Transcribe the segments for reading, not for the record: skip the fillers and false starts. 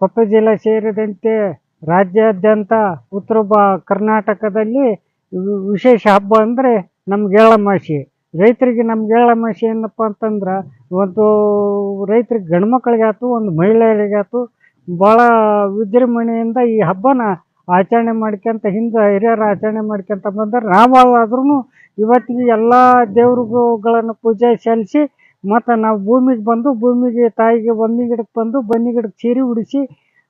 ಕೊಪ್ಪಳ ಜಿಲ್ಲೆ ಸೇರಿದಂತೆ ರಾಜ್ಯಾದ್ಯಂತ ಉತ್ತರ ಕರ್ನಾಟಕದಲ್ಲಿ ವಿಶೇಷ ಹಬ್ಬ ಅಂದರೆ ನಮ್ಗೆ ಎಳ್ಳಮಾಸಿ. ರೈತರಿಗೆ ನಮ್ಗೆ ಎಳ್ಳಮಾಸಿ ಏನಪ್ಪ ಅಂತಂದ್ರೆ ಒಂದು ರೈತರಿಗೆ ಗಂಡು ಮಕ್ಕಳಿಗಾಯ್ತು ಒಂದು ಮಹಿಳೆಯರಿಗಾಯ್ತು ಭಾಳ ವಿಜೃಂಭಣೆಯಿಂದ ಈ ಹಬ್ಬನ ಆಚರಣೆ ಮಾಡ್ಕೊಂತ ಹಿರಿಯರು ಆಚರಣೆ ಮಾಡ್ಕೊಂತ ಬಂದರೆ ನಾವಾದ್ರೂ ಇವತ್ತಿಗೆ ಎಲ್ಲ ದೇವ್ರುಗಳನ್ನು ಪೂಜೆ ಸಲ್ಲಿಸಿ ಮತ್ತು ನಾವು ಭೂಮಿಗೆ ತಾಯಿಗೆ ಬನ್ನಿ ಗಿಡಕ್ಕೆ ಬಂದು ಬನ್ನಿ ಗಿಡಕ್ಕೆ ಸೀರೆ ಉಡಿಸಿ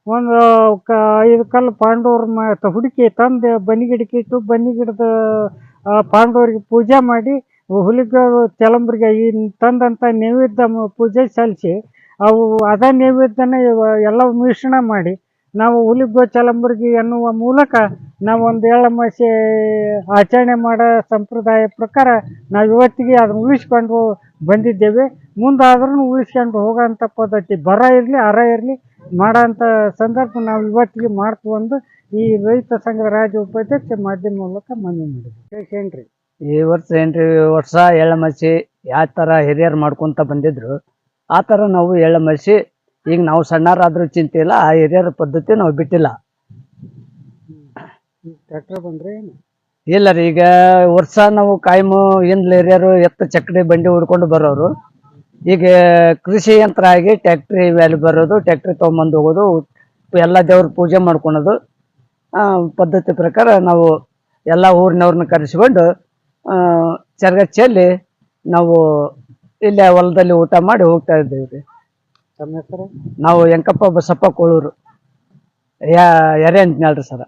ಒಂದು 5 ಕಲ್ಲು ಪಾಂಡವ್ರ ಹುಡುಕಿ ತಂದು ಬನ್ನಿ ಗಿಡಕ್ಕೆ ಇಟ್ಟು ಬನ್ನಿ ಗಿಡದ ಪಾಂಡವರಿಗೆ ಪೂಜೆ ಮಾಡಿ ಹುಲಿಗೆ ತೆಲಂಬ್ರಿಗೆ ಈ ತಂದಂಥ ನೈವೇದ್ಯ ಪೂಜೆ ಸಲ್ಲಿಸಿ ಅವು ಅದೇ ನೈವೇದ್ಯನ ಎಲ್ಲ ಮಿಶ್ರಣ ಮಾಡಿ ನಾವು ಹುಲಿಗೋ ಚಲಂಬರ್ಗಿ ಎನ್ನುವ ಮೂಲಕ ನಾವು ಒಂದು ಎಳ್ಳಮಾಸಿ ಆಚರಣೆ ಮಾಡೋ ಸಂಪ್ರದಾಯ ಪ್ರಕಾರ ನಾವು ಇವತ್ತಿಗೆ ಅದನ್ನು ಉಳಿಸ್ಕೊಂಡು ಬಂದಿದ್ದೇವೆ. ಮುಂದಾದ್ರೂ ಉಳಿಸ್ಕೊಂಡು ಹೋಗೋಂಥ ಪದ್ಧತಿ ಬರ ಇರಲಿ ಅರ ಇರಲಿ ಮಾಡೋಂಥ ಸಂದರ್ಭ ನಾವು ಇವತ್ತಿಗೆ ಮಾಡ್ಕೊಂಡು ಈ ರೈತ ಸಂಘದ ರಾಜ್ಯ ಉಪಾಧ್ಯಕ್ಷ ಮಾಧ್ಯಮ ಮೂಲಕ ಮನವಿ ಮಾಡಿದ್ವಿ. ಏನ್ರಿ ಈ ವರ್ಷ ಎಳ್ಳಮಾಸಿ ಯಾವ ಥರ ಹಿರಿಯರು ಮಾಡ್ಕೊತ ಬಂದಿದ್ರು ಆ ಥರ ನಾವು ಎಳ್ಳಮಾಸಿ ಈಗ ನಾವು ಸಣ್ಣರಾದ್ರೂ ಚಿಂತೆ ಇಲ್ಲ, ಆ ಹಿರಿಯರ ಪದ್ಧತಿ ನಾವು ಬಿಟ್ಟಿಲ್ಲ. ಟ್ರ್ಯಾಕ್ಟರ್ ಬಂದ್ರೆ ಇಲ್ಲ ರೀ, ಈಗ ವರ್ಷ ನಾವು ಕಾಯಮು ಹಿಂದ್ಲ ಹಿರಿಯರು ಎತ್ತ ಚಕ್ಕಡಿ ಬಂಡಿ ಹುಡ್ಕೊಂಡು ಬರೋರು. ಈಗ ಕೃಷಿ ಯಂತ್ರ ಆಗಿ ಟ್ಯಾಕ್ಟ್ರಿ ವ್ಯಾಲಿ ಬರೋದು, ಟ್ಯಾಕ್ಟ್ರಿ ತೊಗೊಂಬಂದು ಹೋಗೋದು, ಎಲ್ಲ ದೇವ್ರ ಪೂಜೆ ಮಾಡ್ಕೊಳೋದು ಪದ್ಧತಿ ಪ್ರಕಾರ ನಾವು ಎಲ್ಲ ಊರಿನವ್ರನ್ನ ಕರೆಸ್ಕೊಂಡು ಚರ್ಗ ಚೆಲ್ಲಿ ನಾವು ಇಲ್ಲೇ ಹೊಲದಲ್ಲಿ ಊಟ ಮಾಡಿ ಹೋಗ್ತಾ ಇದ್ದೇವೆ ರೀ. ತಮ್ಮ ಹೆಸರು? ನಾವು ಎಂಕಪ್ಪ ಬಸಪ್ಪ ಕೋಳೂರು ಎರೆ ಅಂತ್ನಾಳ್ರಿ ಸರ.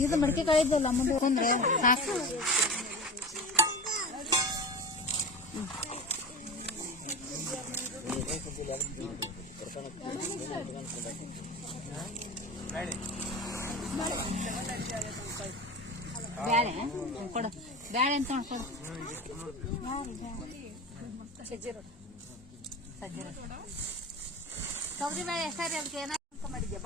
ಇದು ಮಡಿಕೆ ಕಾಯಿ ಇದ್ದಲ್ಲ ಮುಂದೆ ತಂದ್ರೆ ಸಾಕು. ಬ್ಯಾಳೆ ಕೊಡು, ಬ್ಯಾಳೆ ಅಂತ ಕೊಡು. ತೊಗರಿ ಬೇಳೆ ಎಷ್ಟಾರಿ ಅದಕ್ಕೆ ಏನಾರ ಮಾಡಿದ್ಯಾ?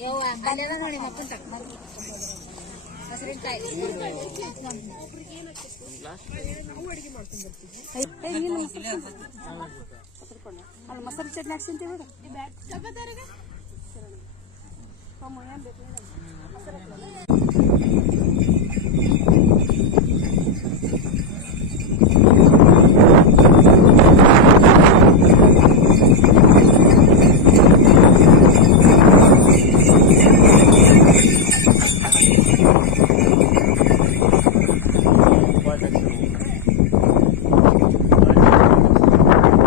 ಯವ್ವ ಅಲ್ಲೆಲ್ಲ ನೋಡಿ ಮಕ್ಕಂತ ಹಸಿರಿಕಾಯಿ ಅಲ್ಲಿ ಮಸಾಲೆ ಚಟ್ನಿ ಹಾಕ್ಸಿಂತೀವಿ.